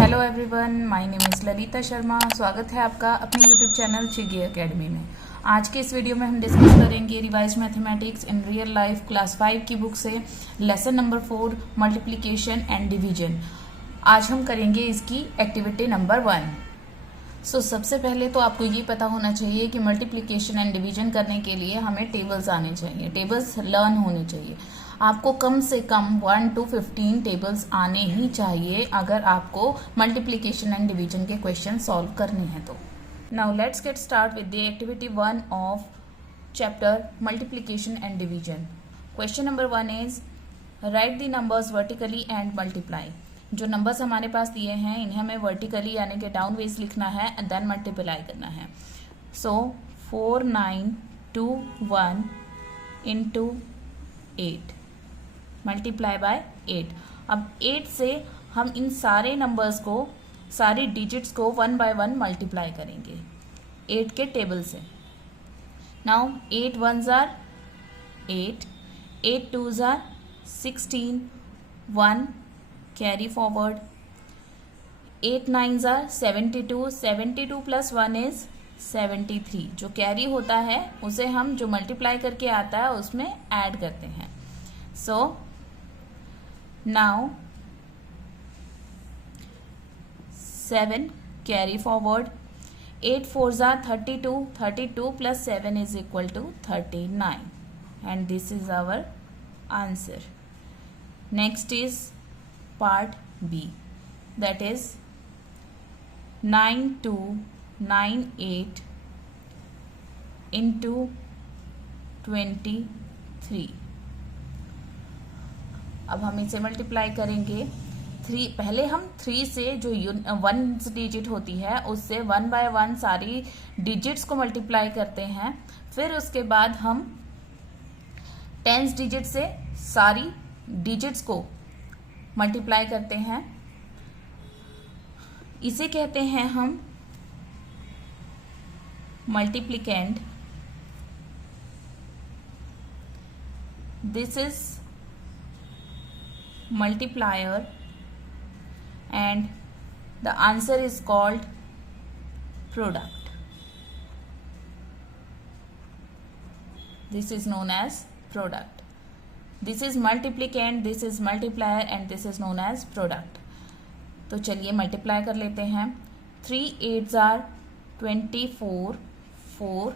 Hello everyone, my name is Lalita Sharma. स्वागत है आपका अपने यूट्यूब चैनल चिगी एकेडमी में। आज के इस वीडियो में हम डिस्कस करेंगे revise mathematics in real life class 5 की बुक से lesson number 4 multiplication and division. आज हम करेंगे इसकी एक्टिविटी नंबर 1। सबसे पहले तो आपको ये पता होना चाहिए कि मल्टीप्लिकेशन एंड डिवीजन करने के लिए हमें टेबल्स आने चाहिए, टेबल्स लर्न होने चाहिए। आपको कम से कम 1 to 15 टेबल्स आने ही चाहिए अगर आपको मल्टीप्लिकेशन एंड डिवीजन के क्वेश्चन सॉल्व करने हैं तो। Now let's get start with the activity 1 of chapter multiplication and division. Question number 1 is right the numbers vertically and multiply. जो नंबर्स हमारे पास दिए हैं इन्हें हमें वर्टिकली यानी कि डाउन वेज लिखना है एंड देन मल्टीप्लाई करना है। 4 9 2 1 into 8 मल्टीप्लाई बाय 8। अब 8 से हम इन सारे नंबर्स को, सारी डिजिट्स को 1 by 1 मल्टीप्लाई करेंगे 8 के टेबल से। Now 8 1s are 8, 8 2s are 16, 1 carry forward, 8 9s are 72, 72 plus 1 is 73। जो कैरी होता है उसे हम जो मल्टीप्लाई करके आता है उसमें ऐड करते हैं। So now 7 carry forward, 8 4s are 32, 32 plus 7 is equal to 39 and this is our answer. Next is part B, that is 9 2 9 8 into 23। अब हम इसे मल्टीप्लाई करेंगे 3। पहले हम 3 से जो 1 डिजिट होती है उससे 1 by 1 सारी डिजिट्स को मल्टीप्लाई करते हैं। फिर उसके बाद हम 10 डिजिट से सारी डिजिट्स को मल्टीप्लाई करते हैं। इसे कहते हैं हम multiplicand. This is multiplier and the answer is called product. This is known as product. This is multiplicand, this is multiplier and this is known as product. तो चलिए मल्टीप्लाई कर लेते हैं। 3 8s are 24, 4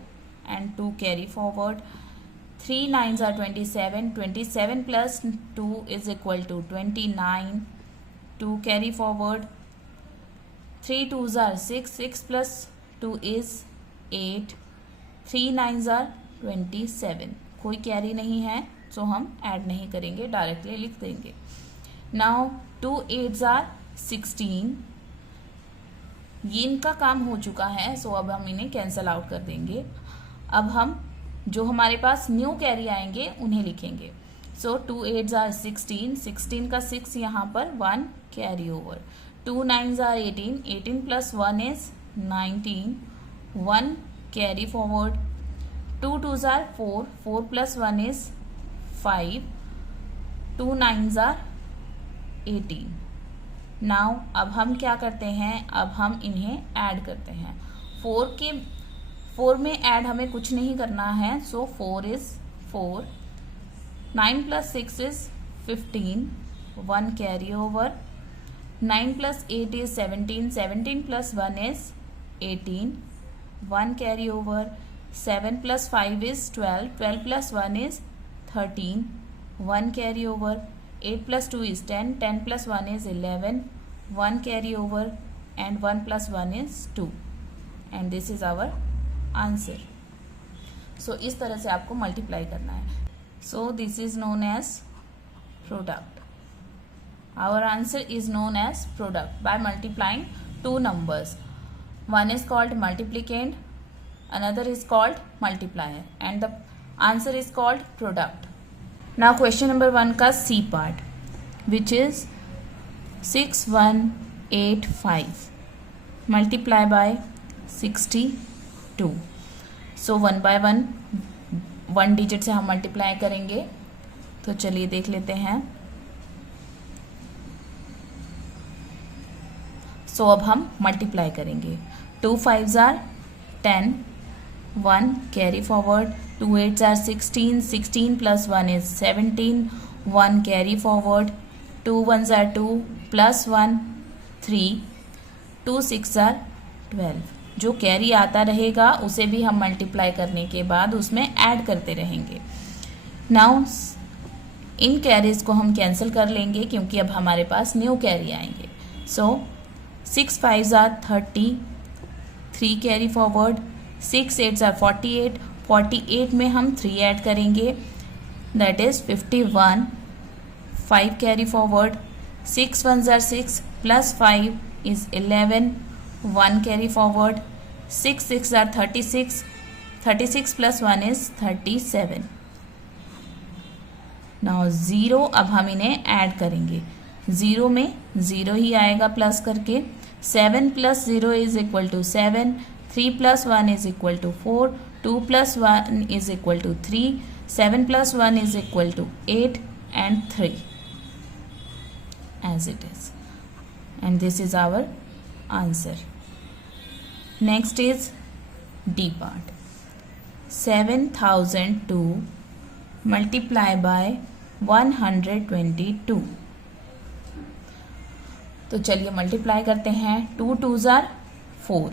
and 2 carry forward, 3 9s are 27, 27 plus 2 is equal to 29, 2 carry forward, 3 2s are 6, 6 plus 2 is 8, 3 9s are 27। कोई carry नहीं है सो हम add नहीं करेंगे, डायरेक्टली लिख देंगे। Now 2 8s are 16। ये इनका काम हो चुका है सो अब हम इन्हें कैंसल आउट कर देंगे। अब हम जो हमारे पास न्यू कैरी आएंगे उन्हें लिखेंगे। 2 8s are 16, 16 का 6 यहाँ पर 1 carry over, 2 9s are 18, 18 plus 1 is 19, 1 carry forward, 2 2s are 4, 4 plus 1 is 5, 2 9s are 18। Now अब हम क्या करते हैं, अब हम इन्हें ऐड करते हैं। 4 में ऐड हमें कुछ नहीं करना है, सो 4 is 4, 9 plus 6 is 15, 1 carry over, 9 plus 8 is 17, 17 plus 1 is 18, 1 carry over, 7 plus 5 is 12, 12 plus 1 is 13, 1 carry over, 8 plus 2 is 10, 10 plus 1 is 11, 1 carry over and 1 plus 1 is 2 and this is our answer. So इस तरह से आपको multiply करना है। So this is known as product. Our answer is known as product by multiplying 2 numbers. One is called multiplicand, another is called multiplier and the answer is called product. Now question number 1 का C part which is 6 1 8 5 multiply by 62। So 1 by 1 digit से हम multiply करेंगे। तो चलिए देख लेते हैं। सो अब हम मल्टीप्लाई करेंगे. 2 5s are 10, 1 carry forward, 2 8s are 16, 16 plus 1 is 17, 1 carry forward, 2 1s are 2 plus 1 3, 2 6s are 12. जो कैरी आता रहेगा उसे भी हम मल्टीप्लाई करने के बाद उसमें ऐड करते रहेंगे. नाउ इन कैरीज को हम कैंसिल कर लेंगे क्योंकि अब हमारे पास न्यू कैरी आएंगे. सो 6 5s are 30, 3 carry forward, 6 8s are 48, 48 में हम 3 ऐड करेंगे, that is 51, 5 carry forward, 6 1s are 6 plus 5 is 11, 1 carry forward, 6 6 are 36, 36 plus 1 is 37. Now 0, अब हम इन्हें ऐड करेंगे. 0 में 0 ही आएगा प्लस करके. 7 plus 0 is equal to 7, 3 plus 1 is equal to 4, 2 plus 1 is equal to 3, 7 plus 1 is equal to 8 and 3 as it is. And this is our answer. Next is D part. 7002 multiply by 122. तो चलिए multiply करते हैं. 2 2s are 4,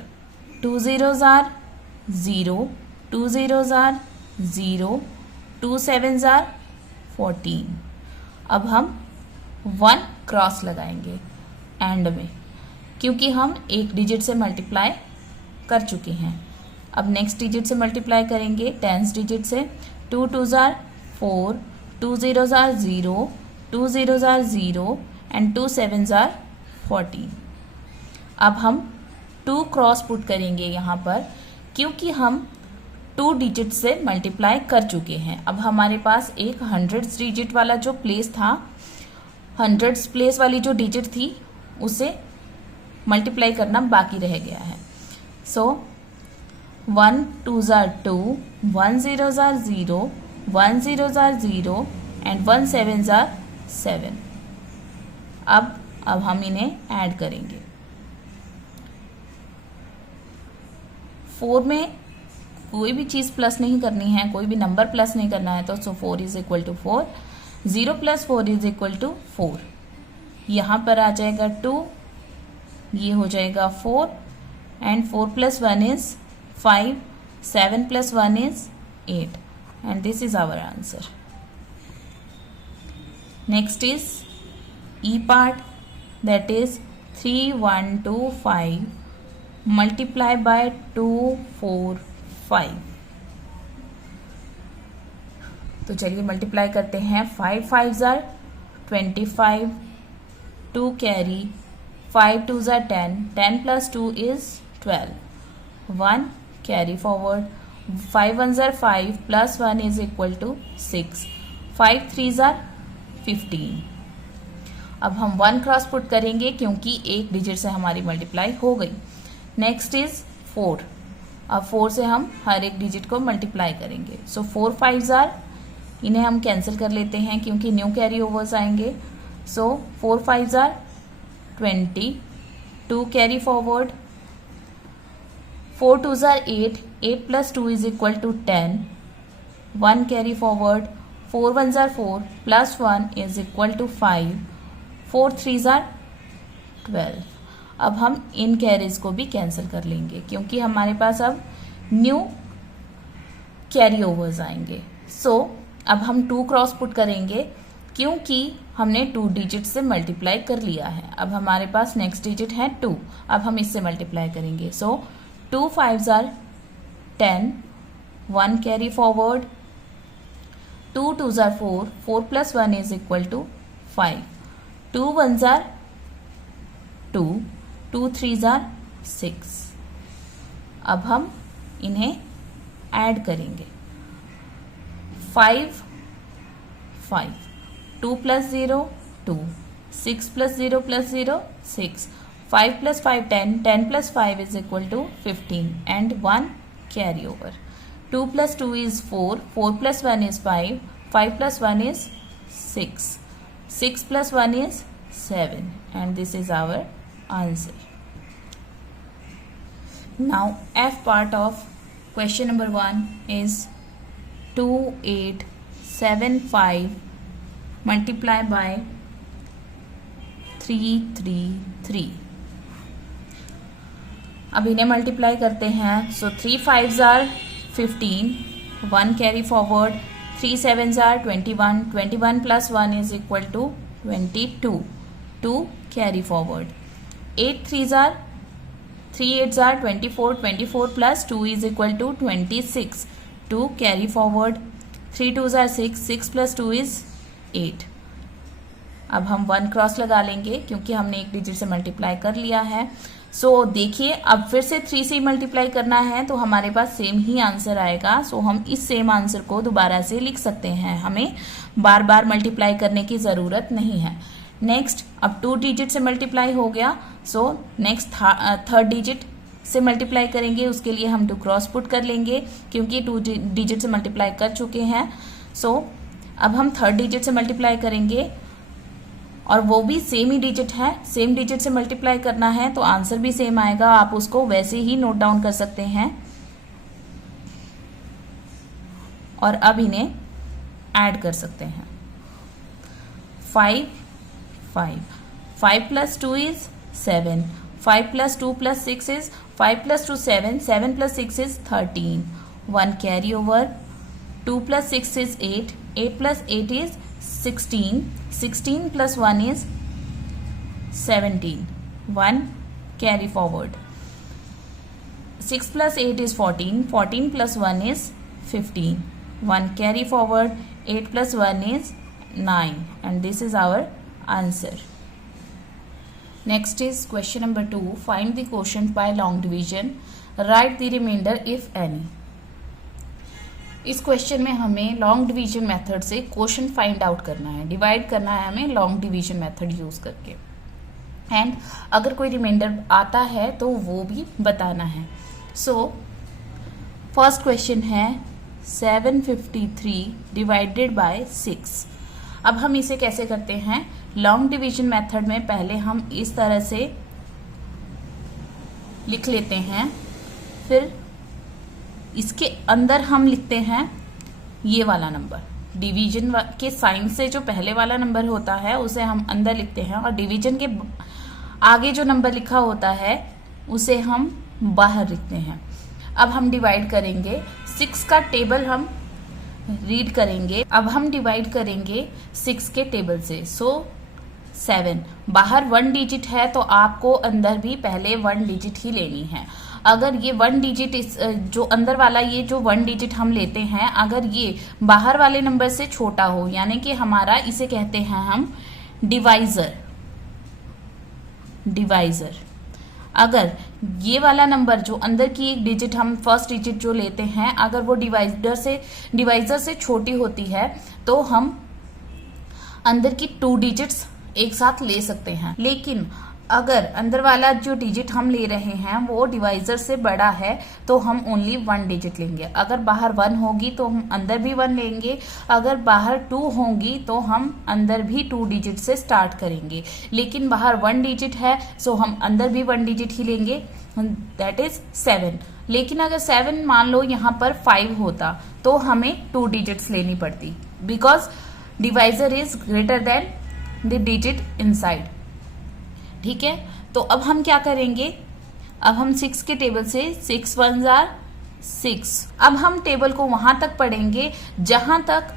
2 0s are 0, 2 0s are 0, 2 7s are 14. अब हम 1 cross लगाएंगे and में क्योंकि हम एक डिजिट से मल्टीप्लाई कर चुके हैं. अब नेक्स्ट डिजिट से मल्टीप्लाई करेंगे, 10th डिजिट से. 2 2s are 4, 2 0s are 0, 2 0s are 0 and 2 7s are 14. अब हम 2 क्रॉस पुट करेंगे यहाँ पर क्योंकि हम 2 डिजिट से मल्टीप्लाई कर चुके हैं. अब हमारे पास एक 100th डिजिट वाला जो प्लेस था, 100th प्लेस वाली जो डिजिट थी उसे मल्टीप्लाई करना बाकी रह गया है. सो 1 2s are 2, 1 0s are 0, 1 0s are 0 and 1 7s are 7. अब हम इन्हें ऐड करेंगे. 4 में कोई भी चीज़ प्लस नहीं करनी है, कोई भी नंबर प्लस नहीं करना है, तो 4 is equal to 4. 0 plus 4 is equal to 4. यहाँ पर आ जाएगा 2, ये हो जाएगा 4 and 4 plus 1 is 5, 7 plus 1 is 8 and this is our answer. Next is E part, that is 3125 multiply by 245. तो चलिए मल्टीप्लाई करते हैं. 5 5s are 25, 2 carry, 5 2s are 10, 10 plus 2 is 12, 1 carry forward, 5 1s are 5 plus 1 is equal to 6, 5 3s are 15. अब हम 1 cross put करेंगे क्योंकि एक digit से हमारी मल्टीप्लाई हो गई. Next is 4. अब 4 से हम हर एक डिजिट को मल्टीप्लाई करेंगे. सो 4 5s are, इन्हें हम कैंसिल कर लेते हैं क्योंकि न्यू कैरी ओवर्स आएंगे. सो 4 5s are 20, 2 carry forward, 4 2s are 8, 8 plus 2 is equal to 10, 1 carry forward, 4 1s are 4 plus 1 is equal to 5, 4 3s are 12. अब हम इन कैरीज को भी कैंसिल कर लेंगे क्योंकि हमारे पास अब न्यू कैरी ओवर्स आएंगे. सो अब हम 2 क्रॉस पुट करेंगे क्योंकि हमने 2 डिजिट से मल्टीप्लाई कर लिया है. अब हमारे पास नेक्स्ट डिजिट है 2, अब हम इससे मल्टीप्लाई करेंगे. सो 2 5s are 10, 1 carry forward, 2 2s are 4, 4 plus 1 is equal to 5, 2 1s are 2, 2 3s are 6. अब हम इन्हें ऐड करेंगे. 5 5, 2 plus 0 2, 6 plus 0 plus 0 6, 5 plus 5 10, 10 plus 5 is equal to 15 and 1 carry over. 2 plus 2 is 4, 4 plus 1 is 5, 5 plus 1 is 6, 6 plus 1 is 7 and this is our answer. Now F part of question number 1 is 2875 multiply by 333. अब इन्हें multiply करते हैं. सो 3 5s are 15, 1 carry forward, 3 7s are 21, 21 plus 1 is equal to 22, 2 carry forward. 8 3s are 3 8s are 24, 24 plus 2 is equal to 26, 2 carry forward. 3 2s are 6, 6 plus 2 is 8. अब हम 1 cross लगा लेंगे क्योंकि हमने एक डिजिट से मल्टीप्लाई कर लिया है. सो देखिए अब फिर से 3 से मल्टीप्लाई करना है तो हमारे पास सेम ही आंसर आएगा. सो हम इस सेम आंसर को दोबारा से लिख सकते हैं, हमें बार बार मल्टीप्लाई करने की ज़रूरत नहीं है. नेक्स्ट अब 2 डिजिट से मल्टीप्लाई हो गया. सो नेक्स्ट थर्ड डिजिट से मल्टीप्लाई करेंगे, उसके लिए हम 2 क्रॉस पुट कर लेंगे क्योंकि 2 डिजिट से मल्टीप्लाई कर चुके हैं. सो अब हम थर्ड डिजिट से मल्टीप्लाई करेंगे और वो भी सेम ही डिजिट है, सेम डिजिट से मल्टीप्लाई करना है तो आंसर भी सेम आएगा. आप उसको वैसे ही नोट डाउन कर सकते हैं और अब इन्हें ऐड कर सकते हैं. 5 5 5 plus 2 is 7, 5 plus 2 plus 6 is 5 plus 2 7, 7 plus 6 is 13, 1 carry over, 2 plus 6 is 8, 8 plus 8 is 16, 16 plus 1 is 17, 1 carry forward. 6 plus 8 is 14, 14 plus 1 is 15, 1 carry forward, 8 plus 1 is 9 and this is our answer. Next is question number 2. Find the quotient by long division. Write the remainder if any. इस question में हमें long division method से quotient find out करना है, divide करना है हमें long division method use करके. एंड अगर कोई रिमाइंडर आता है तो वो भी बताना है. सो फर्स्ट क्वेश्चन है 753 डिवाइडेड बाय 6. अब हम इसे कैसे करते हैं, लॉन्ग डिवीजन मेथड में पहले हम इस तरह से लिख लेते हैं, फिर इसके अंदर हम लिखते हैं ये वाला नंबर. डिवीजन के साइन से जो पहले वाला नंबर होता है उसे हम अंदर लिखते हैं और डिवीजन के आगे जो नंबर लिखा होता है उसे हम बाहर लिखते हैं. अब हम डिवाइड करेंगे, 6 का टेबल हम रीड करेंगे. अब हम डिवाइड करेंगे 6 के टेबल से. सो 7 बाहर 1 डिजिट है तो आपको अंदर भी पहले 1 डिजिट ही लेनी है. अगर ये 1 डिजिट जो अंदर वाला ये जो 1 डिजिट हम लेते हैं अगर ये बाहर वाले नंबर से छोटा हो, यानी कि हमारा इसे कहते हैं हम डिवाइजर. डिवाइजर अगर ये वाला नंबर जो अंदर की एक डिजिट हम फर्स्ट डिजिट जो लेते हैं अगर वो डिवाइजर से छोटी होती है तो हम अंदर की 2 डिजिट्स एक साथ ले सकते हैं. लेकिन अगर अंदर वाला जो डिजिट हम ले रहे हैं वो डिवाइजर से बड़ा है तो हम ओनली 1 डिजिट लेंगे. अगर बाहर 1 होगी तो हम अंदर भी 1 लेंगे, अगर बाहर 2 होंगी तो हम अंदर भी 2 डिजिट से स्टार्ट करेंगे. लेकिन बाहर 1 डिजिट है सो हम अंदर भी 1 डिजिट ही लेंगे, दैट इज 7. लेकिन अगर 7 मान लो यहाँ पर 5 होता तो हमें 2 डिजिट्स लेनी पड़ती because divisor is greater than the digit inside. ठीक है, तो अब हम क्या करेंगे, अब हम 6 के टेबल से 6 1s are 6. अब हम टेबल को वहां तक पढ़ेंगे जहां तक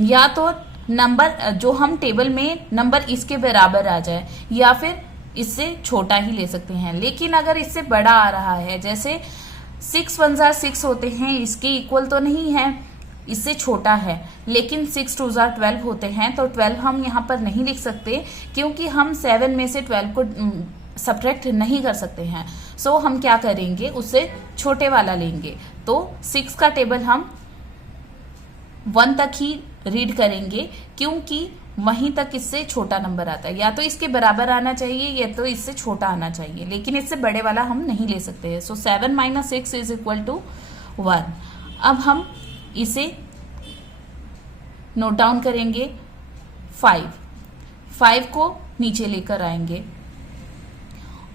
या तो नंबर जो हम टेबल में नंबर इसके बराबर आ जाए या फिर इससे छोटा ही ले सकते हैं. लेकिन अगर इससे बड़ा आ रहा है, जैसे 6 1s are 6 होते हैं, इसके इक्वल तो नहीं है, इससे छोटा है, लेकिन 6 2s are 12 होते हैं तो 12 हम यहाँ पर नहीं लिख सकते क्योंकि हम 7 में से 12 को सब्ट्रैक्ट नहीं कर सकते हैं. सो हम क्या करेंगे, उससे छोटे वाला लेंगे. तो 6 का टेबल हम 1 तक ही रीड करेंगे क्योंकि वहीं तक इससे छोटा नंबर आता है. या तो इसके बराबर आना चाहिए या तो इससे छोटा आना चाहिए, लेकिन इससे बड़े वाला हम नहीं ले सकते हैं. सो 7 - 6 इज इक्वल टू 1. अब हम इसे नोट डाउन करेंगे. 5 को नीचे लेकर आएंगे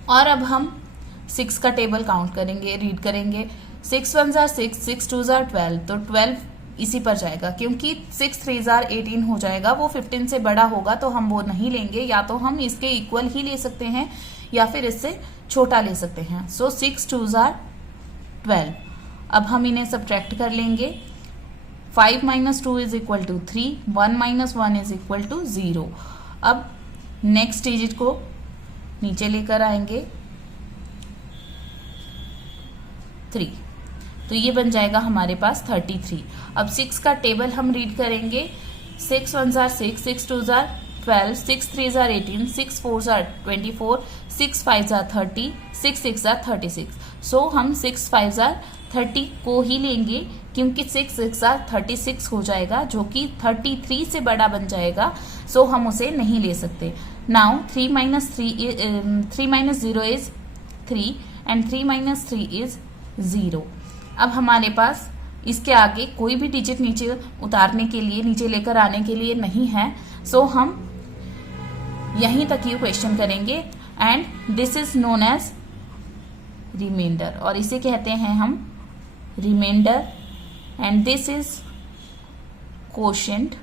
और अब हम 6 का टेबल काउंट करेंगे, रीड करेंगे। 6 1 जार 6, 6 2 जार 12, तो 12 इसी पर जाएगा क्योंकि 6 3 जार 18 हो जाएगा, वो 15 से बड़ा होगा तो हम वो नहीं लेंगे, या तो हम इसके इक्वल ही ले सकते हैं या फिर इससे छोटा ले सकते हैं। सो 6 2 जार 12। अब हम इन्हें सब्ट्रैक्ट कर लेंगे। 5 - 2 is equal to 3, 1 - 1 is equal to 0। अब नेक्स्ट डिजिट को नीचे लेकर आएंगे 3, तो ये बन जाएगा हमारे पास 33। अब 6 का टेबल हम रीड करेंगे। 6 1 जार 6, 6 2 जार 12, 6 3 जार 18, 6 4 जार 24, 6 5 जार 30, 6 6 जार 36। सो हम 6 5 जार 30 को ही लेंगे क्योंकि 6 6 जार 36 हो जाएगा जो कि 33 से बड़ा बन जाएगा, सो हम उसे नहीं ले सकते। Now 3 - 0 is 3 and 3 - 3 is 0। अब हमारे पास इसके आगे कोई भी डिजिट नीचे उतारने के लिए, नीचे लेकर आने के लिए नहीं है, सो हम यहीं तक ये क्वेश्चन करेंगे and this is known as remainder, और इसे कहते हैं हम remainder, and this is quotient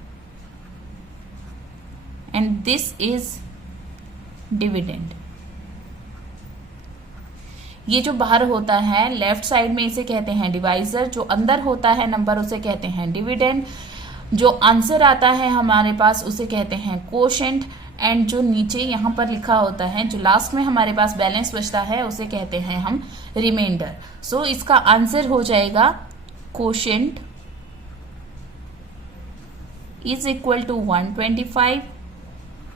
and this is dividend. ये जो बाहर होता है लेफ्ट साइड में इसे कहते हैं डिवाइजर, जो अंदर होता है नंबर उसे कहते हैं डिविडेंड, जो आंसर आता है हमारे पास उसे कहते हैं क्वोशिएंट, एंड जो नीचे यहाँ पर लिखा होता है, जो लास्ट में हमारे पास बैलेंस बचता है उसे कहते हैं हम रिमाइंडर। सो इसका आंसर हो जाएगा quotient is equal to 125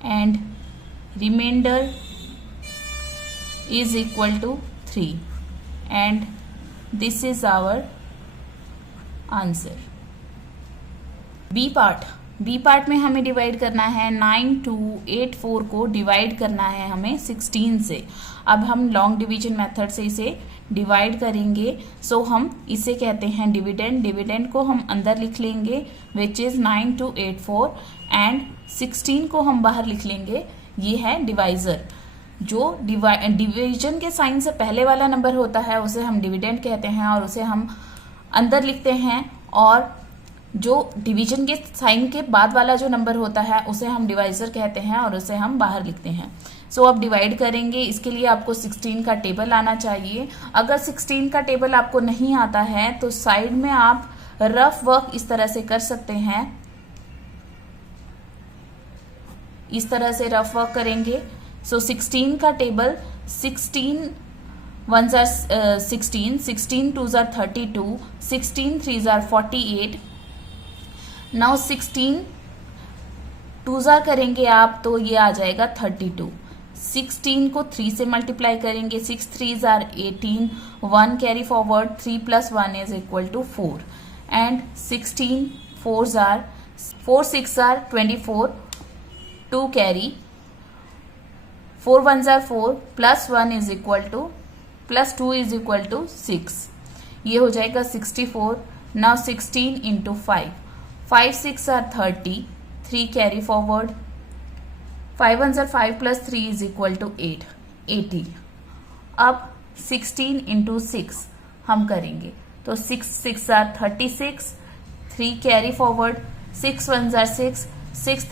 and remainder is equal to 3 and this is our answer। B part में हमें डिवाइड करना है 9 2 8 4 को डिवाइड करना है हमें 16 से। अब हम लॉन्ग डिवीजन मेथड से इसे डिवाइड करेंगे, सो हम इसे कहते हैं डिविडेंड। डिविडेंड को हम अंदर लिख लेंगे विच इज 9 2 8 4 एंड 16 को हम बाहर लिख लेंगे, ये है डिवाइजर। जो डिवीजन के साइन से पहले वाला नंबर होता है उसे हम डिविडेंड कहते हैं और उसे हम अंदर लिखते हैं, और जो डिवीजन के साइन के बाद वाला जो नंबर होता है उसे हम डिवाइजर कहते हैं और उसे हम बाहर लिखते हैं। सो अब डिवाइड करेंगे, इसके लिए आपको 16 का टेबल आना चाहिए। अगर 16 का टेबल आपको नहीं आता है तो साइड में आप रफ वर्क इस तरह से कर सकते हैं, इस तरह से रफ वर्क करेंगे। सो 16 का table 16 1 jar 16, 16 2 jar 32, 16 3 jar 48। Now 16 2 jar करेंगे आप तो ये आ जाएगा 32। 16 को 3 से मल्टीप्लाई करेंगे, 6 3 जार 18, 1 carry forward, 3 + 1 is equal to 4 and 16 4 जार 4 6 जार 24, 2 कैरी, 4 1 जार 4 + 1 is equal to +2 is equal to 6, ये हो जाएगा 64। नाउ 16 इंटू 5, 5 6 जार 30, 3 कैरी फॉरवर्ड, 5 1 जार 5 + 3 इज इक्वल टू 8, 80। अब 16 इंटू 6 हम करेंगे तो 6 6 जार 36, 3 कैरी फॉरवर्ड, 6 1 जार 6, 6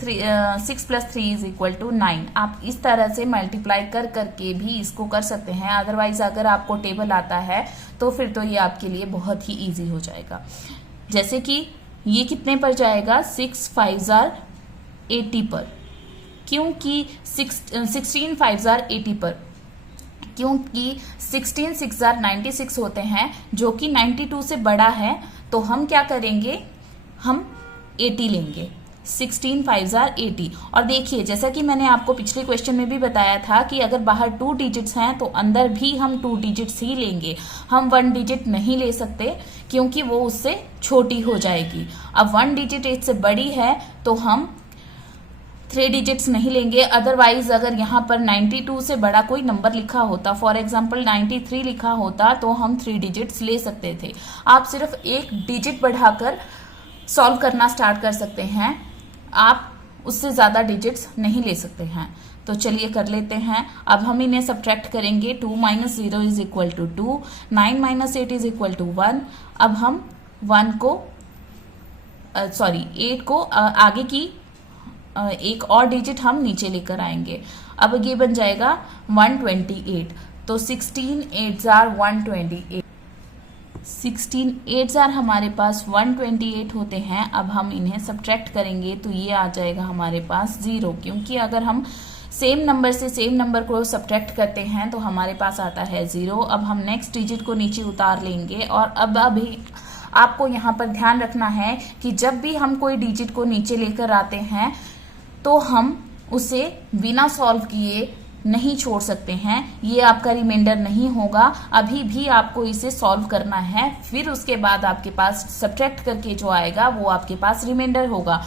+ 3 इज इक्वल टू 9। आप इस तरह से मल्टीप्लाई कर करके भी इसको कर सकते हैं, अदरवाइज अगर आपको टेबल आता है तो फिर तो ये आपके लिए बहुत ही इजी हो जाएगा। जैसे कि ये कितने पर जाएगा, 6 5 जार 80 पर, क्योंकि 16 5 जार 80 पर, क्योंकि 16 6 जार 96 होते हैं जो कि 92 से बड़ा है, तो हम क्या करेंगे, हम 80 लेंगे। 16 5 जार 80। और देखिए जैसा कि मैंने आपको पिछले क्वेश्चन में भी बताया था कि अगर बाहर 2 डिजिट्स हैं तो अंदर भी हम 2 डिजिट्स ही लेंगे, हम 1 डिजिट नहीं ले सकते क्योंकि वो उससे छोटी हो जाएगी। अब 1 डिजिट इससे बड़ी है तो हम 3 डिजिट्स नहीं लेंगे, अदरवाइज अगर यहाँ पर 92 से बड़ा कोई नंबर लिखा होता, फॉर एग्जाम्पल 93 लिखा होता, तो हम 3 डिजिट्स ले सकते थे। आप सिर्फ एक डिजिट बढ़ाकर सॉल्व करना स्टार्ट कर सकते हैं, आप उससे ज़्यादा डिजिट्स नहीं ले सकते हैं। तो चलिए कर लेते हैं। अब हम इन्हें सब्ट्रैक्ट करेंगे। 2 minus 0 is equal to 2, 9 minus 8 is equal to 1। अब हम 8 को आगे की एक और डिजिट हम नीचे लेकर आएंगे। अब ये बन जाएगा 128। तो 16 8 जार 128, 16 8 जार हमारे पास 128 होते हैं। अब हम इन्हें सब्ट्रैक्ट करेंगे तो ये आ जाएगा हमारे पास 0, क्योंकि अगर हम सेम नंबर से सेम नंबर को सब्ट्रैक्ट करते हैं तो हमारे पास आता है 0। अब हम नेक्स्ट डिजिट को नीचे उतार लेंगे। और अब अभी आपको यहाँ पर ध्यान रखना है कि जब भी हम कोई डिजिट को नीचे लेकर आते हैं तो हम उसे बिना सॉल्व किए नहीं छोड़ सकते हैं। ये आपका रिमाइंडर नहीं होगा, अभी भी आपको इसे सॉल्व करना है। फिर उसके बाद आपके पास सब्ट्रैक्ट करके जो आएगा वो आपके पास रिमाइंडर होगा।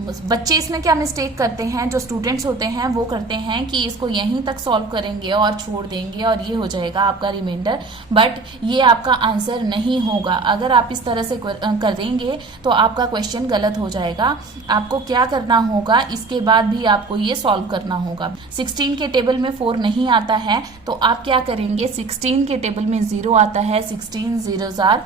बच्चे इसमें क्या मिस्टेक करते हैं, जो स्टूडेंट्स होते हैं वो करते हैं कि इसको यहीं तक सॉल्व करेंगे और छोड़ देंगे और ये हो जाएगा आपका रिमाइंडर, बट ये आपका आंसर नहीं होगा। अगर आप इस तरह से कर देंगे तो आपका क्वेश्चन गलत हो जाएगा। आपको क्या करना होगा, इसके बाद भी आपको ये सॉल्व करना होगा। 16 के टेबल में 4 नहीं आता है तो आप क्या करेंगे, 16 के टेबल में 0 आता है, 16 0s are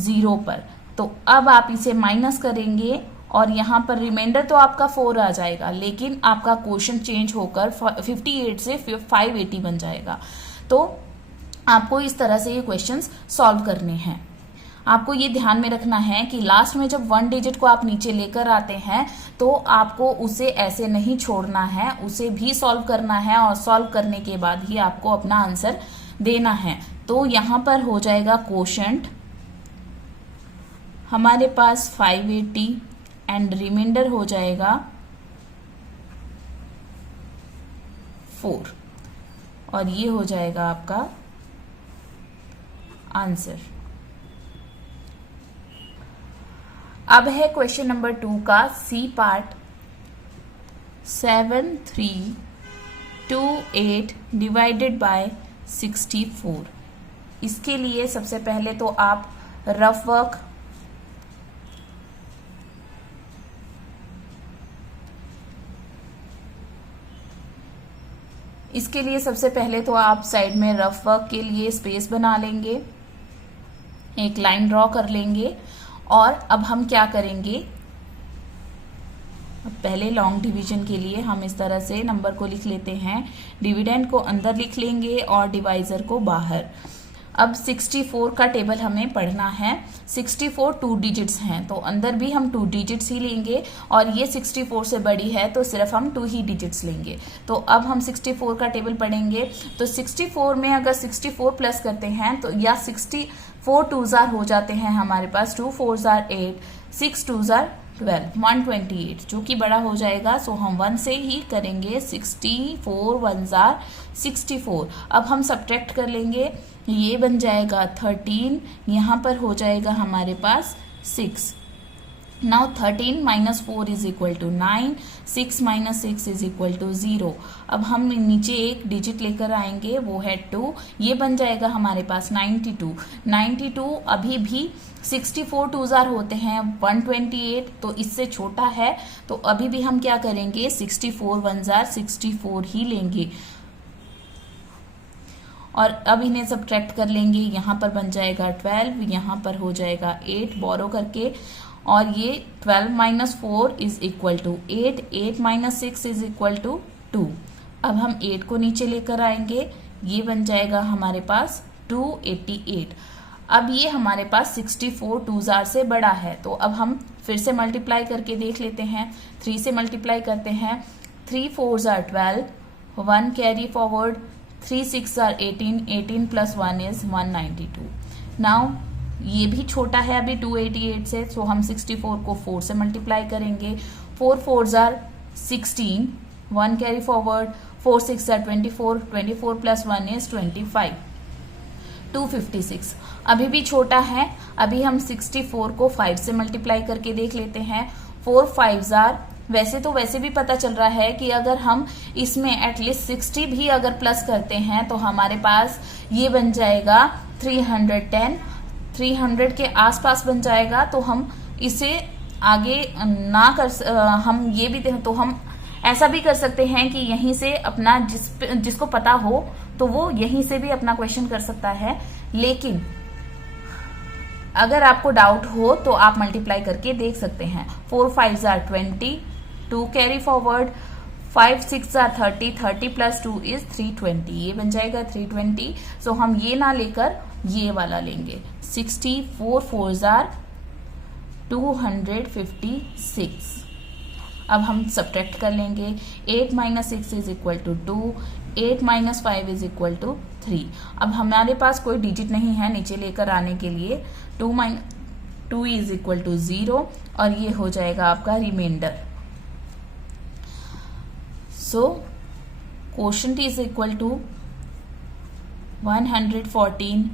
0 पर। तो अब आप इसे माइनस करेंगे और यहाँ पर रिमाइंडर तो आपका 4 आ जाएगा, लेकिन आपका क्वेश्चन चेंज होकर 58 से 580 बन जाएगा। तो आपको इस तरह से ये क्वेश्चंस सॉल्व करने हैं। आपको ये ध्यान में रखना है कि लास्ट में जब 1 डिजिट को आप नीचे लेकर आते हैं तो आपको उसे ऐसे नहीं छोड़ना है, उसे भी सॉल्व करना है और सॉल्व करने के बाद ही आपको अपना आंसर देना है। तो यहाँ पर हो जाएगा क्वोशंट हमारे पास 580 एंड रिमाइंडर हो जाएगा 4 और ये हो जाएगा आपका आंसर। अब है क्वेश्चन नंबर 2 का सी पार्ट। 7328 divided by 64। इसके लिए सबसे पहले तो आप रफ वर्क इसके लिए सबसे पहले तो आप साइड में रफ वर्क के लिए स्पेस बना लेंगे, एक लाइन ड्रॉ कर लेंगे। और अब हम क्या करेंगे, पहले लॉन्ग डिवीजन के लिए हम इस तरह से नंबर को लिख लेते हैं। डिविडेंड को अंदर लिख लेंगे और डिवाइजर को बाहर। अब 64 का टेबल हमें पढ़ना है। 64 2 डिजिट्स हैं तो अंदर भी हम 2 डिजिट्स ही लेंगे और ये 64 से बड़ी है तो सिर्फ हम 2 ही डिजिट्स लेंगे। तो अब हम 64 का टेबल पढ़ेंगे। तो 64 में अगर 64 प्लस करते हैं तो या 64 2s are हो जाते हैं हमारे पास, 2 4s are 8, 6 2s are 12, 128 जो कि बड़ा हो जाएगा। सो हम 1 से ही करेंगे। 64 1s are 64। अब हम सब्ट्रैक्ट कर लेंगे, ये बन जाएगा 13, यहाँ पर हो जाएगा हमारे पास 6। Now 13 minus 4 is equal to 9, 6 minus 6 is equal to 0। अब हम नीचे एक डिजिट लेकर आएंगे, वो है 2, ये बन जाएगा हमारे पास 92। 92 अभी भी 64 2s are होते हैं 128 तो इससे छोटा है, तो अभी भी हम क्या करेंगे, 64 1s are 64 ही लेंगे और अब इन्हें सब्ट्रैक्ट कर लेंगे। यहाँ पर बन जाएगा 12, यहाँ पर हो जाएगा 8 बोरो करके, और ये 12 minus 4 is equal to 8, 8 minus 6 is equal to 2। अब हम 8 को नीचे लेकर आएंगे, ये बन जाएगा हमारे पास 288। अब ये हमारे पास 64 2s are से बड़ा है, तो अब हम फिर से मल्टीप्लाई करके देख लेते हैं। 3 से मल्टीप्लाई करते हैं, 3 4s are 12, 1 carry forward, 3 6s are 18, 18 plus 1 is 192। Now ये भी छोटा है अभी 288 से, सो हम 64 को 4 से मल्टीप्लाई करेंगे। 4 4s are 16, 1 carry forward, 4 6s are 24, 24 plus 1 is 25, 256। अभी भी छोटा है, अभी हम 64 को 5 से मल्टीप्लाई करके देख लेते हैं। 4 5s are, वैसे भी पता चल रहा है कि अगर हम इसमें एटलीस्ट 60 भी अगर प्लस करते हैं तो हमारे पास ये बन जाएगा 310, 300 के आसपास बन जाएगा। तो हम इसे आगे ना कर हम ये भी तो हम ऐसा भी कर सकते हैं कि यहीं से अपना जिसको पता हो तो वो यहीं से भी अपना क्वेश्चन कर सकता है, लेकिन अगर आपको डाउट हो तो आप मल्टीप्लाई करके देख सकते हैं। 4 5 are 20, 2 carry forward, 5 6 are 30, 30 + 2 is 320, ये बन जाएगा 320। सो हम ये ना लेकर ये वाला लेंगे। 60, 4 4s are 256। अब हम सब्ट्रैक्ट कर लेंगे। 8 - 6 is equal to 2, 8 - 5 is equal to 3। अब हमारे पास कोई डिजिट नहीं है नीचे लेकर आने के लिए। 2 is equal to 0 और ये हो जाएगा आपका remainder. So quotient is equal to 114,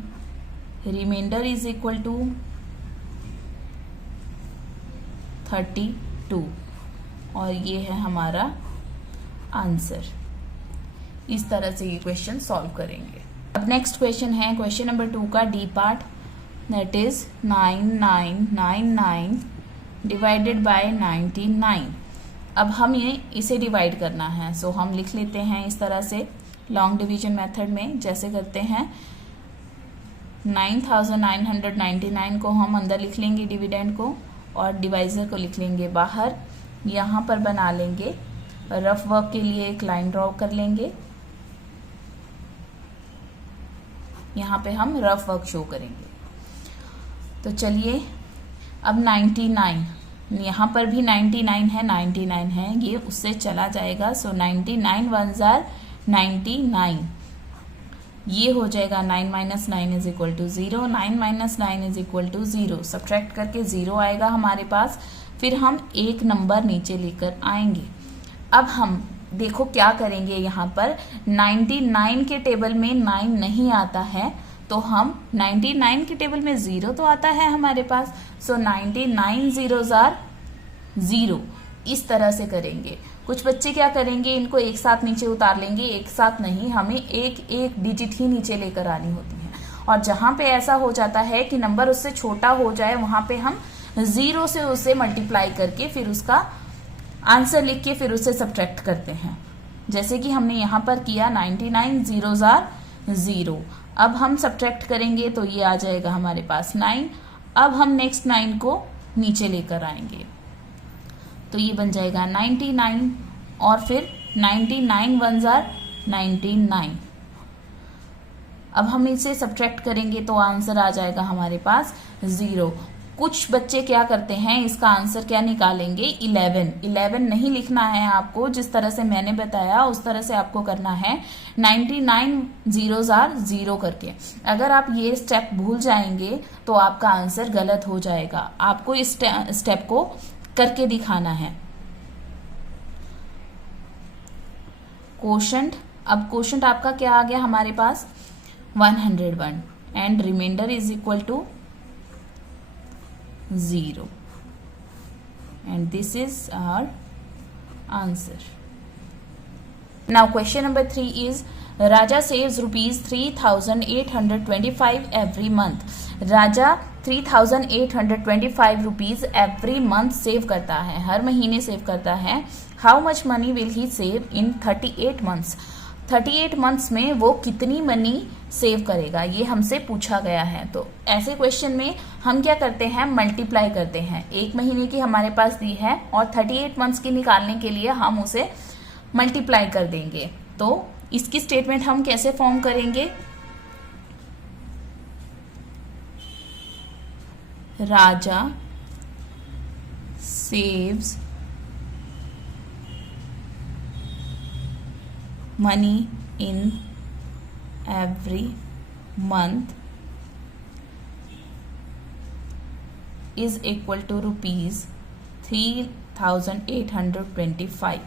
remainder is equal to 32 और ये है हमारा आंसर। इस तरह से ये क्वेश्चन सॉल्व करेंगे। अब नेक्स्ट क्वेश्चन है क्वेश्चन नंबर 2 का D part, that is 9999 divided by 99। अब हम इसे डिवाइड करना है। सो हम लिख लेते हैं इस तरह से लॉन्ग डिवीजन मेथड में, जैसे करते हैं 9999 को हम अंदर लिख लेंगे डिविडेंड को, और डिवाइजर को लिख लेंगे बाहर। यहाँ पर बना लेंगे रफ वर्क के लिए एक लाइन ड्रॉ कर लेंगे। यहाँ पे हम रफ वर्क शो करेंगे। तो चलिए अब 99, यहाँ पर भी 99 है, 99 है, ये उससे चला जाएगा। सो 99 1s are 99, ये हो जाएगा 9 - 9 is equal to 0, 9 - 9 is equal to 0। Subtract करके 0 आएगा हमारे पास। फिर हम एक नंबर नीचे लेकर आएंगे। अब हम देखो क्या करेंगे, यहाँ पर 99 के टेबल में 9 नहीं आता है, तो हम 99 के टेबल में 0 तो आता है हमारे पास। सो 99 zeros are 0। इस तरह से करेंगे। कुछ बच्चे क्या करेंगे, इनको एक साथ नीचे उतार लेंगे। एक साथ नहीं, हमें एक एक डिजिट ही नीचे लेकर आनी होती है। और जहां पे ऐसा हो जाता है कि नंबर उससे छोटा हो जाए, वहां पे हम 0 से उसे मल्टीप्लाई करके फिर उसका आंसर लिख के फिर उसे सब्ट्रैक्ट करते हैं, जैसे कि हमने यहाँ पर किया। 99 zeros are 0। अब हम सब्ट्रैक्ट करेंगे तो ये आ जाएगा हमारे पास 9। अब हम नेक्स्ट 9 को नीचे लेकर आएंगे, तो ये बन जाएगा 99 और फिर 99 1s are 99। अब हम इसे सब्ट्रैक्ट करेंगे तो आंसर आ जाएगा हमारे पास 0। कुछ बच्चे क्या करते हैं, इसका आंसर क्या निकालेंगे, 11 नहीं लिखना है आपको। जिस तरह से मैंने बताया उस तरह से आपको करना है। 99 zeros are 0 करके। अगर आप ये स्टेप भूल जाएंगे तो आपका आंसर गलत हो जाएगा। आपको इस स्टेप को करके दिखाना है। क्वोशंट, अब क्वोशंट आपका क्या आ गया हमारे पास, 101 and remainder is equal to 0 and this is our answer. Now question number 3 is Raja saves rupees 3825 every month. Raja 3825 rupees every month save करता है, हर महीने सेव करता है। How much money will he save in 38 months. 38 months में वो कितनी money save करेगा, ये हमसे पूछा गया है। तो ऐसे क्वेश्चन में हम क्या करते हैं, मल्टीप्लाई करते हैं। एक महीने की हमारे पास दी है और 38 मंथ्स की निकालने के लिए हम उसे मल्टीप्लाई कर देंगे। तो इसकी स्टेटमेंट हम कैसे फॉर्म करेंगे, Raja saves money in every month is equal to rupees 3825।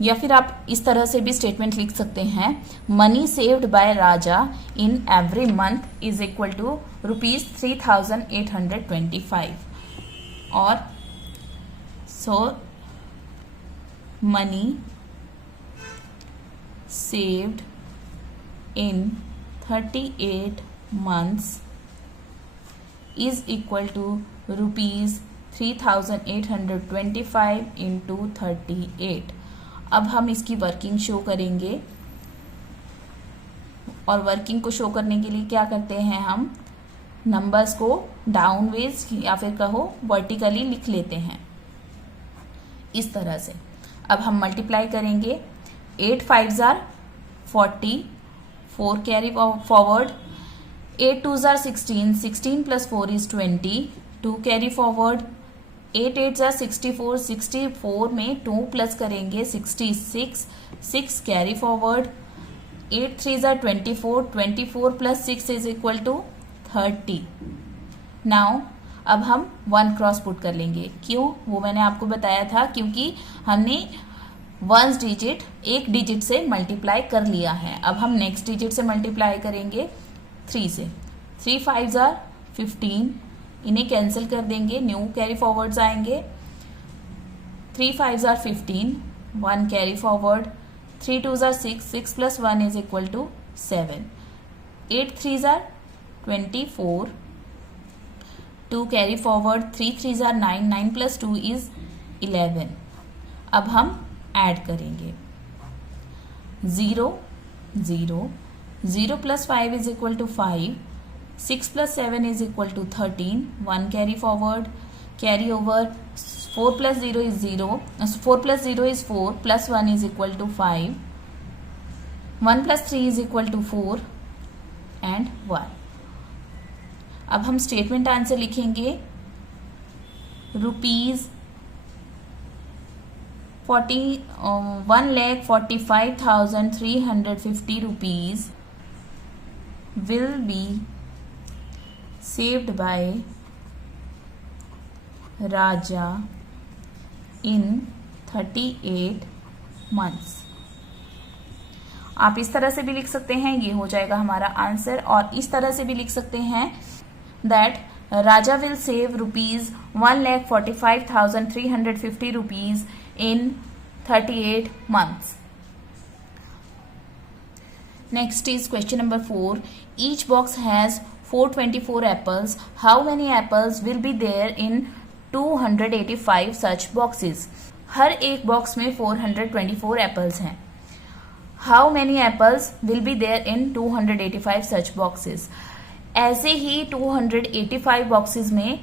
या फिर आप इस तरह से भी स्टेटमेंट लिख सकते हैं, money saved by Raja in every month is equal to rupees 3825। और सो मनी saved in 38 months is equal to rupees 3825 into 38। अब हम इसकी वर्किंग शो करेंगे, और वर्किंग को शो करने के लिए क्या करते हैं, हम नंबर्स को डाउनवेज या फिर कहो वर्टिकली लिख लेते हैं इस तरह से। अब हम मल्टीप्लाई करेंगे। 8 5 40, 4 carry forward. 8 2 16, 16 plus 4 is 20, 2 carry forward. 8 8 64, 64 में 2 प्लस करेंगे 66, 6 carry forward. 8 3 24, 24 plus 6 is equal to 30। Now अब हम 1 क्रॉस पुट कर लेंगे। क्यों, वो मैंने आपको बताया था, क्योंकि हमने वंस डिजिट एक डिजिट से मल्टीप्लाई कर लिया है। अब हम नेक्स्ट डिजिट से मल्टीप्लाई करेंगे 3 से। 3 5 15, इन्हें कैंसिल कर देंगे, न्यू कैरी फॉरवर्ड्स आएंगे। 3 5 15, 1 carry forward. 3 2 6, 6 plus 1 is equal to 7। 8 3 24, 2 carry forward. 3 3 9, 9 plus 2 is 11। अब हम ऐड करेंगे। 0 0, 0 plus 5 is equal to 5, 6 plus 7 is equal to 13, 1 carry forward, carry over. 4 plus 0 is 0, 4 plus 0 is 4, plus 1 is equal to 5, 1 plus 3 is equal to 4 and 1। अब हम statement answer लिखेंगे। Rupees 1,45,350 rupees will be saved by Raja in 38 months। आप इस तरह से भी लिख सकते हैं, ये हो जाएगा हमारा आंसर। और इस तरह से भी लिख सकते हैं that Raja will save ₹1,45,350 rupees in 38 months. Next is question number 4. Each box has 424 apples. How many apples will be there in 285 such boxes? हर एक बॉक्स में 424 एप्पल्स हैं। How many apples will be there in 285 such boxes? ऐसे ही 285 boxes में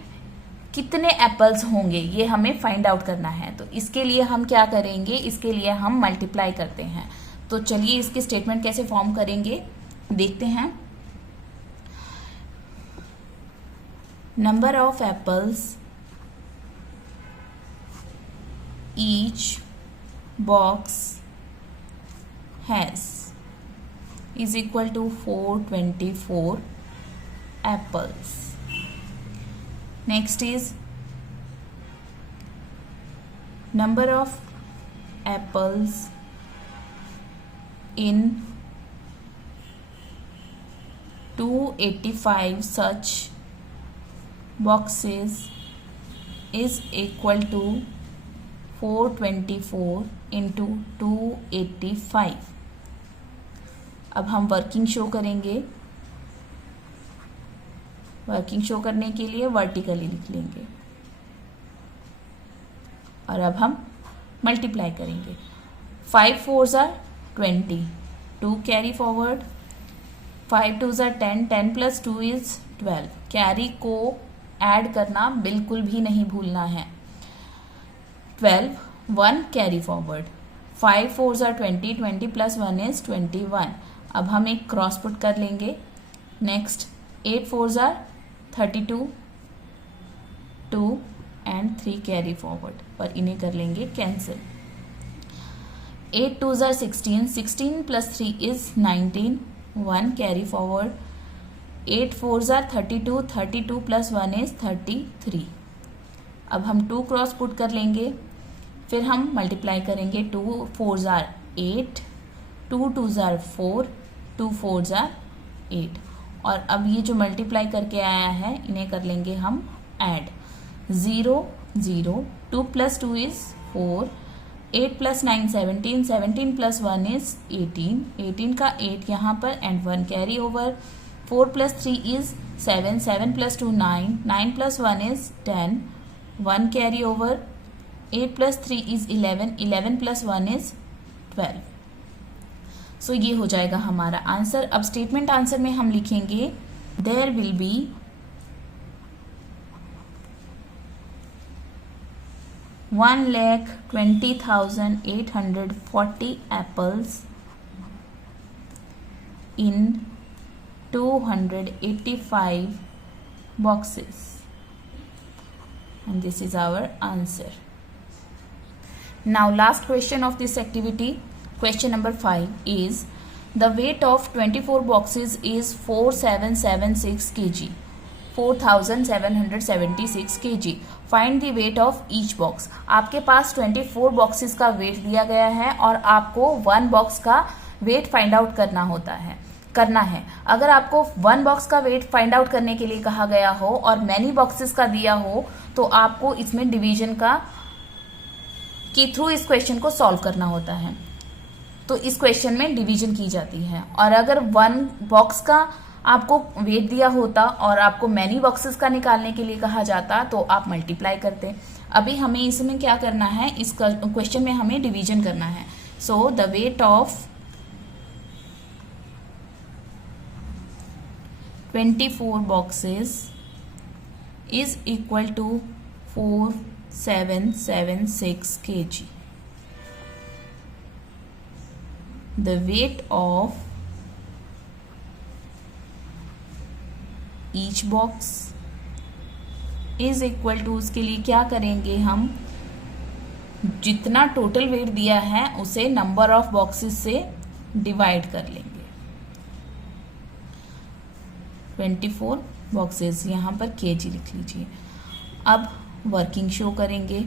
कितने apples होंगे, ये हमें find out करना है। तो इसके लिए हम क्या करेंगे, इसके लिए हम मल्टीप्लाई करते हैं। तो चलिए इसकी स्टेटमेंट कैसे फॉर्म करेंगे देखते हैं। Number of apples each box has is equal to 424 apples. Next is number of apples in 285 such boxes is equal to 424 into 285। अब हम वर्किंग शो करेंगे। वर्किंग शो करने के लिए वर्टिकली लिख लेंगे, और अब हम मल्टीप्लाई करेंगे। 5 4 20, 2 carry forward. 5 2 10, 10 plus 2 is 12। Carry को ऐड करना बिल्कुल भी नहीं भूलना है। 12, 1 कैरी फॉरवर्ड। 5 4 20, 20 plus 1 is 21। अब हम एक क्रॉस पुट कर लेंगे। नेक्स्ट 8 4 32, 2 एंड 3 कैरी फॉरवर्ड, पर इन्हें कर लेंगे cancel. 8 2 16, 16 plus 3 is 19, 1 carry forward. 8 4 32, 32 plus 1 is 33। अब हम 2 क्रॉस पुट कर लेंगे, फिर हम मल्टीप्लाई करेंगे। 2 4 8, 2 2 4, 2 4 8। और अब ये जो मल्टीप्लाई करके आया है इन्हें कर लेंगे हम add. 0 0, 2 plus 2 is 4, 8 plus 9 17, 17 plus 1 is 18, 18 का 8 यहाँ पर and 1 carry over. 4 plus 3 is 7, 7 plus 2 9, 9 plus 1 is 10, 1 carry over, 8 plus 3 is 11, 11 plus 1 is 12. सो ये हो जाएगा हमारा आंसर. अब स्टेटमेंट आंसर में हम लिखेंगे there will be 1,20,840 apples in 285 boxes, and this is our answer. Now last question of this activity, question number 5 is the weight of 24 boxes is 4776 kg, 4776 kg. Find the weight of each box. आपके पास 24 boxes का wait दिया गया है और आपको 1 box का weight find out करना है. अगर आपको 1 बॉक्स का वेट फाइंड आउट करने के लिए कहा गया हो और मैनी बॉक्सेस का दिया हो तो आपको इसमें डिवीजन के थ्रू इस क्वेश्चन को सॉल्व करना होता है. तो इस क्वेश्चन में डिवीजन की जाती है. और अगर 1 बॉक्स का आपको वेट दिया होता और आपको मैनी बॉक्सेस का निकालने के लिए कहा जाता तो आप मल्टीप्लाई करते. अभी हमें इसमें क्या करना है, इस क्वेश्चन में हमें डिवीजन करना है. So the weight of 24 boxes is equal to 4776 kg. The weight of each box is equal to, उसके लिए क्या करेंगे हम, जितना टोटल वेट दिया है उसे नंबर ऑफ बॉक्सेस से डिवाइड कर लेंगे. 24 बॉक्सेस, यहाँ पर केजी लिख लीजिए. अब वर्किंग शो करेंगे.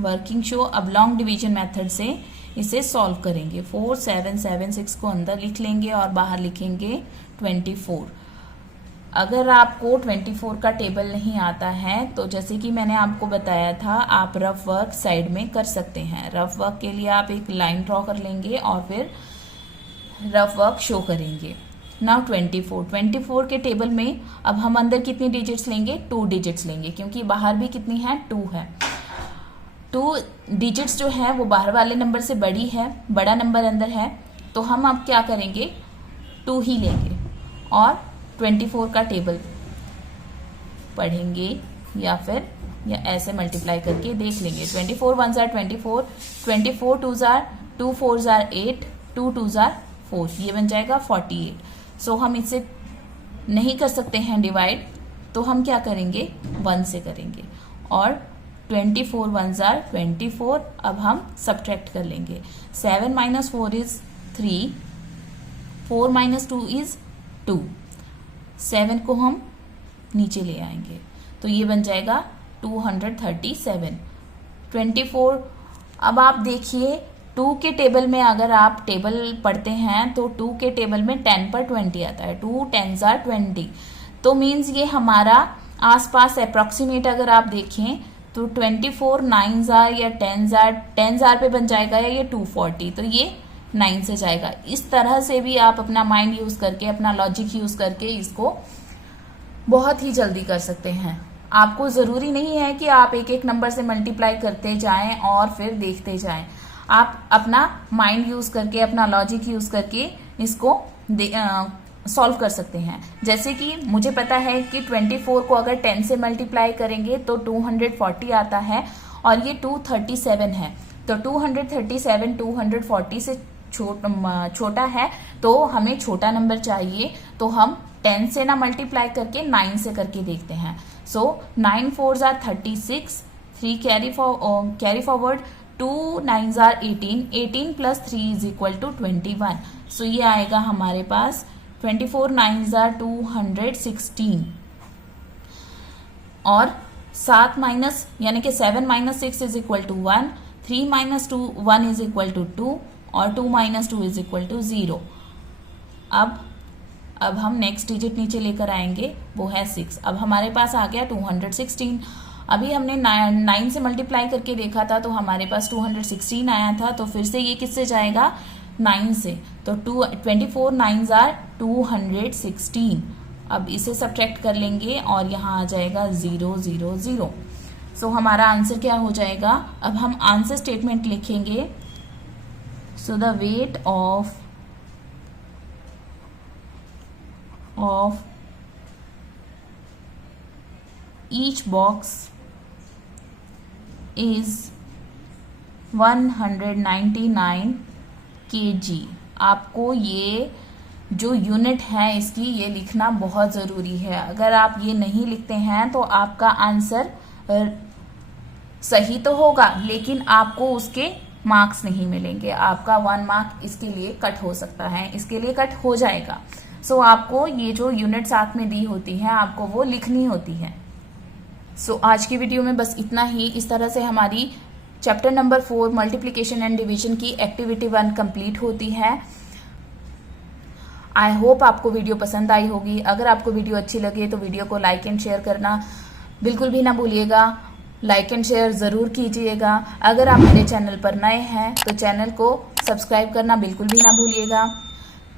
वर्किंग शो अब लॉन्ग डिवीजन मेथड से इसे सॉल्व करेंगे. 4776 को अंदर लिख लेंगे और बाहर लिखेंगे 24. अगर आपको 24 का टेबल नहीं आता है तो जैसे कि मैंने आपको बताया था, आप रफ वर्क साइड में कर सकते हैं. रफ वर्क के लिए आप एक लाइन ड्रॉ कर लेंगे और फिर रफ वर्क शो करेंगे. नाउ 24 के टेबल में अब हम अंदर कितनी डिजिट्स लेंगे, 2 डिजिट्स लेंगे, क्योंकि बाहर भी कितनी है, 2 है. 2 डिजिट्स जो है वो बाहर वाले नंबर से बड़ी है, बड़ा नंबर अंदर है, तो हम अब क्या करेंगे, 2 ही लेंगे और 24 का टेबल पढ़ेंगे या ऐसे मल्टीप्लाई करके देख लेंगे. 24 1 जार 24, 24 2 जार 2, 4 जार 8, 2 2 जार 4, ये बन जाएगा 48. सो हम इससे नहीं कर सकते हैं डिवाइड, तो हम क्या करेंगे, 1 से करेंगे. और 24 1 जार 24. अब हम सब्ट्रैक्ट कर लेंगे. 7 - 4 इज 3, 4 - 2 इज 2. 7 को हम नीचे ले आएंगे तो ये बन जाएगा 237. 24. अब आप देखिए 2 के टेबल में अगर आप टेबल पढ़ते हैं तो 2 के टेबल में 10 पर 20 आता है. 2 10 जार 20. तो मीन्स ये हमारा आसपास अप्रॉक्सीमेट अगर आप देखें तो 24 9 जार या 10 जार पे बन जाएगा या ये 240, तो ये 9 से जाएगा. इस तरह से भी आप अपना माइंड यूज करके, अपना लॉजिक यूज करके इसको बहुत ही जल्दी कर सकते हैं. आपको जरूरी नहीं है कि आप एक एक नंबर से मल्टीप्लाई करते जाएं और फिर देखते जाएं. आप अपना माइंड यूज करके, अपना लॉजिक यूज करके इसको सॉल्व कर सकते हैं. जैसे कि मुझे पता है कि 24 को अगर 10 से मल्टीप्लाई करेंगे तो 240 आता है और ये 237 है. तो 237 240 से छोटा है, तो हमें छोटा नंबर चाहिए. तो हम 10 से ना मल्टीप्लाई करके 9 से करके देखते हैं. सो 9 4 जार 36, 3 कैरी फॉरवर्ड, 2 9 जार 18, 18 plus 3 is equal to 21. So ये आएगा हमारे पास 24 9 जार 216 और 7 माइनस यानी कि 7 - 6 is equal to 1, 3 - 2 1 is equal to 2 और 2 - 2 इज इक्वल टू 0. अब हम नेक्स्ट डिजिट नीचे लेकर आएंगे, वो है 6. अब हमारे पास आ गया 216. अभी हमने 9 से मल्टीप्लाई करके देखा था तो हमारे पास 216 आया था. तो फिर से ये किससे जाएगा, 9 से. तो 24 9 जार 216. अब इसे सब्ट्रैक्ट कर लेंगे और यहाँ आ जाएगा 0 0 0। सो हमारा आंसर क्या हो जाएगा? अब हम आंसर स्टेटमेंट लिखेंगे। So the weight of each box is 199 kg। आपको ये जो यूनिट है इसकी ये लिखना बहुत ज़रूरी है। अगर आप ये नहीं लिखते हैं तो आपका आंसर सही तो होगा लेकिन आपको उसके मार्क्स नहीं मिलेंगे। आपका 1 मार्क इसके लिए कट हो सकता है, इसके लिए कट हो जाएगा। सो आपको ये जो यूनिट साथ में दी होती है आपको वो लिखनी होती है। सो आज की वीडियो में बस इतना ही। इस तरह से हमारी chapter number 4 multiplication and division की एक्टिविटी 1 कंप्लीट होती है। आई होप आपको वीडियो पसंद आई होगी। अगर आपको वीडियो अच्छी लगे तो वीडियो को लाइक एंड शेयर करना बिल्कुल भी ना भूलिएगा। लाइक एंड शेयर ज़रूर कीजिएगा। अगर आप मेरे चैनल पर नए हैं तो चैनल को सब्सक्राइब करना बिल्कुल भी ना भूलिएगा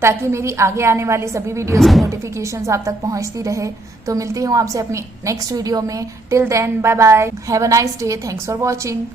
ताकि मेरी आगे आने वाली सभी वीडियोस की नोटिफिकेशंस आप तक पहुंचती रहे। तो मिलती हूँ आपसे अपनी नेक्स्ट वीडियो में। Till then bye bye, have a nice day, thanks for watching.